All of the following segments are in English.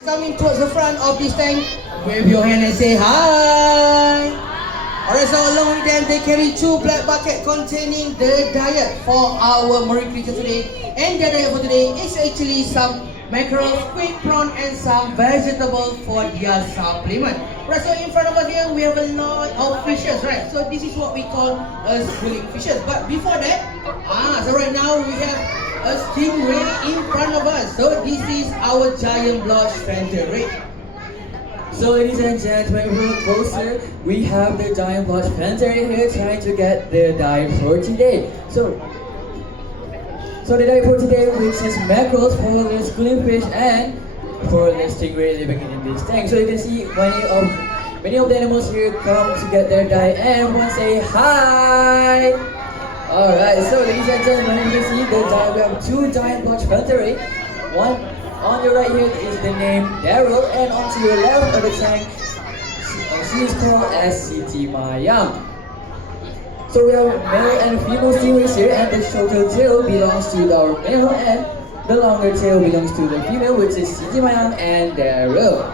Coming towards the front of this tank, wave your hand and say hi. Alright, so along with them, they carry two black buckets containing the diet for our marine creatures today. And their diet for today is actually some mackerel, squid, prawn, and some vegetables for their supplement. Right, so in front of us here, we have a lot of fishes, right? So this is what we call a schooling fishes. But before that, so right now we have a stingray in front of us. So this is our giant blotch panther, right? So ladies and gentlemen, if we look closer, we have the giant blotch panther here trying to get their diet for today. So the diet for today, which is mackerels for the schooling fish and for the stingray living in this tank. So you can see many of the animals here come to get their diet, and everyone say hi. Alright, so ladies and gentlemen, you can see we have two giant blotch panther. One on your right here is the name Daryl, and on to your left of the tank, she is called as Siti Mayang. So we have male and female stingrays here, and the shorter tail belongs to our male, and the longer tail belongs to the female, which is Siti Mayang and Daryl.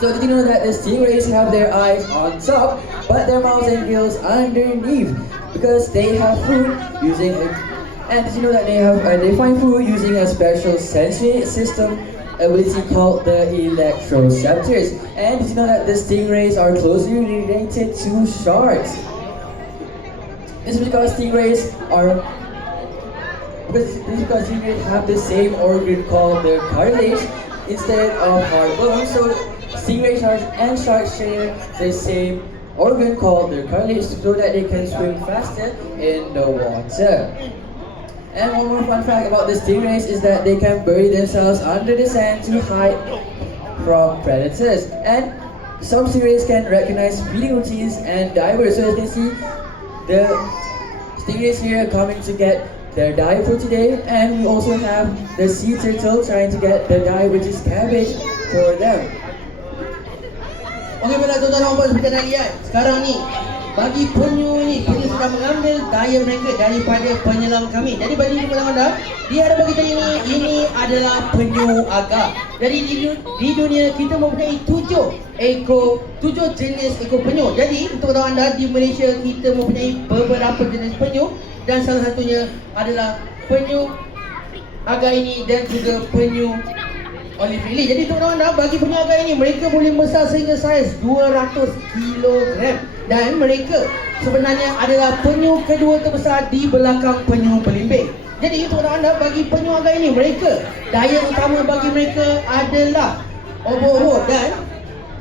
So did you know that the stingrays have their eyes on top, but their mouths and gills underneath? Because they have food using and did you know that they find food using a special sensory system ability called the electroceptors. And did you know that the stingrays are closely related to sharks? This is because stingrays have the same organ called the cartilage instead of hard bones. So stingrays and sharks share the same organ called the cartilage so that they can swim faster in the water. And one more fun fact about the stingrays is that they can bury themselves under the sand to hide from predators. And some stingrays can recognize feeding routines and divers. So as you can see, the stingrays here are coming to get their diet for today. And we also have the sea turtle trying to get the diet, which is cabbage, for them. Okey, baiklah tuan-tuan dan puan seperti anda lihat. Sekarang ni, bagi penyu ni, kita sudah mengambil daya mereka daripada penyelam kami. Jadi bagi penyelam anda, dia ada bagi tadi ini adalah penyu agar. Jadi di dunia kita mempunyai 7 jenis ekor penyu. Jadi untuk tahu anda, di Malaysia kita mempunyai beberapa jenis penyu, dan salah satunya adalah penyu agar ini dan juga penyu olive lily. Jadi untuk anda, bagi penyu agar ini, mereka boleh besar sehingga saiz 200 kg. Dan mereka sebenarnya adalah penyu kedua terbesar di belakang penyu belimbing. Jadi untuk anda, bagi penyu agar ini, mereka daya utama bagi mereka adalah obor-obor, dan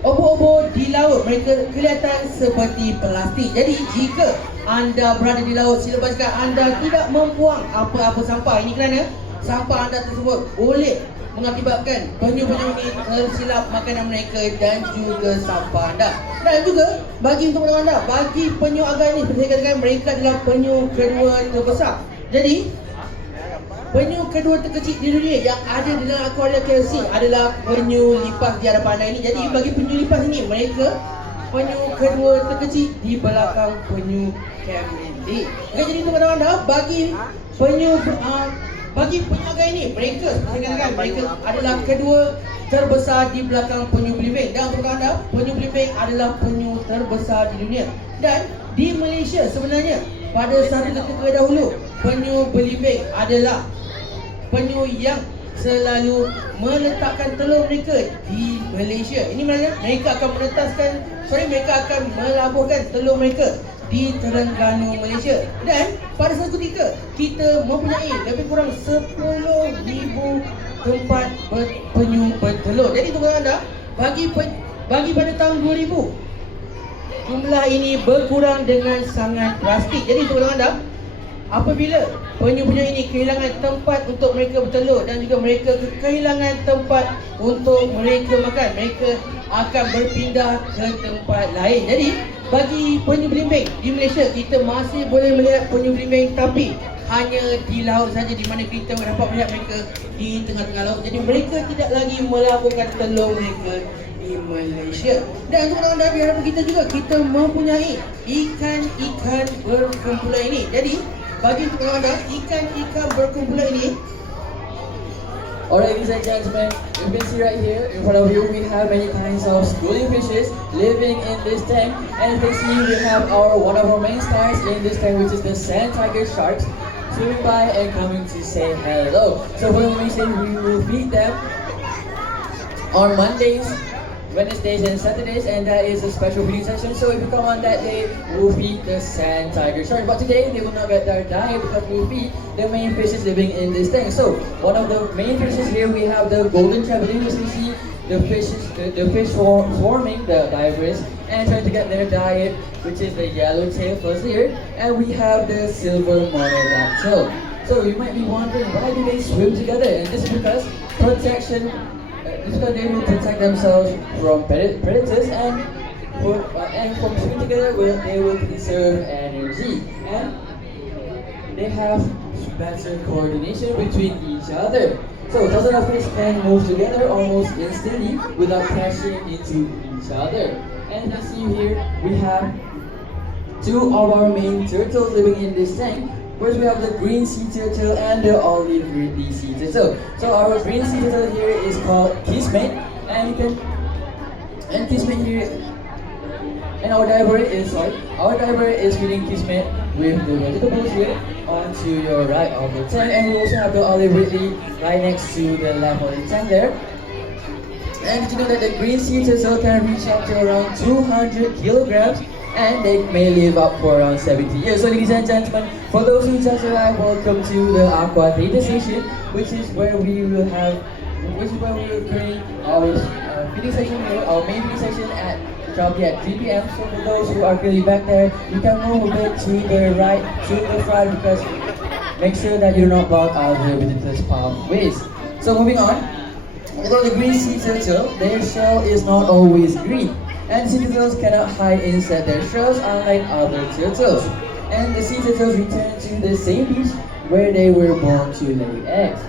obor-obor di laut mereka kelihatan seperti plastik. Jadi jika anda berada di laut, sila pastikan anda tidak membuang apa-apa sampah. Ini kerana sampah anda tersebut boleh mengakibatkan penyu-penyu ini tersilap makanan mereka dan juga sampah anda. Dan juga bagi untuk anda, bagi penyu agar ini, seperti saya katakan, mereka adalah penyu kedua terbesar. Jadi penyu kedua terkecil di dunia yang ada di dalam Aquaria KLCC adalah penyu lipas di hadapan anda ini. Jadi bagi penyu lipas ini, mereka penyu kedua terkecil di belakang penyu kameli. Jadi untuk anda, bagi penyu agar ini, mereka adalah kedua terbesar di belakang penyu belimbing. Dan untuk anda, penyu belimbing adalah penyu terbesar di dunia. Dan di Malaysia sebenarnya, pada satu ketika dahulu, penyu belimbing adalah penyu yang selalu meletakkan telur mereka di Malaysia. Ini maknanya mereka akan melabuhkan telur mereka di Terengganu, Malaysia. Dan pada satu ketika kita mempunyai lebih kurang 10,000 tempat penyu bertelur. Jadi untuk anda, bagi pada tahun 2000, jumlah ini berkurang dengan sangat drastik. Jadi untuk anda, apabila penyu-penyu ini kehilangan tempat untuk mereka bertelur dan juga mereka kehilangan tempat untuk mereka makan, mereka akan berpindah ke tempat lain. Jadi bagi penyu belimbing di Malaysia, kita masih boleh melihat penyu belimbing, tapi hanya di laut saja, di mana kita dapat melihat mereka di tengah-tengah laut. Jadi mereka tidak lagi melabuhkan telur mereka di Malaysia. Dan untuk anda, di hadapan kita juga kita mempunyai ikan-ikan berkumpulan ini. Jadi bagi untuk anda, ikan-ikan berkumpulan ini Alright, ladies and gentlemen, you can see right here in front of you we have many kinds of schooling fishes living in this tank. And you can see we have one of our main stars in this tank, which is the sand tiger sharks, swimming by and coming to say hello. So for the Wednesday, we will feed them on Mondays, Wednesdays and Saturdays, and that is a special feeding session. So if you come on that day, we'll feed the sand tiger shark. But today they will not get their diet because we'll feed the main fishes living in this tank. So one of the main fishes here we have the golden traveling, as you see the fish swarming the divers and trying to get their diet, which is the yellowtail first here, and we have the silver monodactyl. So you might be wondering, why do they swim together? And this is because protection. Because they will protect themselves from predators and from swimming together they will conserve energy and they have better coordination between each other. So thousands of fish can move together almost instantly without crashing into each other. And as you see here, we have two of our main turtles living in this tank. First we have the green sea turtle and the olive ridley sea turtle. So our green sea turtle here is called Kismet, and Kismet here, and our diver is feeding Kismet with the vegetables here onto your right of the tank, and we also have the olive ridley right next to the left of the tank there. And did you know that the green sea turtle can reach up to around 200 kilograms? And they may live up for around 70 years. So ladies and gentlemen, for those who just arrived, welcome to the Aquaria KLCC, which is where we will carry our feeding session here, our main feeding session at probably at 3 p.m. So for those who are currently back there, you can move a bit to the right, to the front, because make sure that you do not block out the visitors' pathways. So moving on, although the green sea turtle, their shell is not always green. And sea turtles cannot hide inside their shells unlike other turtles. And the sea turtles return to the same beach where they were born to lay eggs.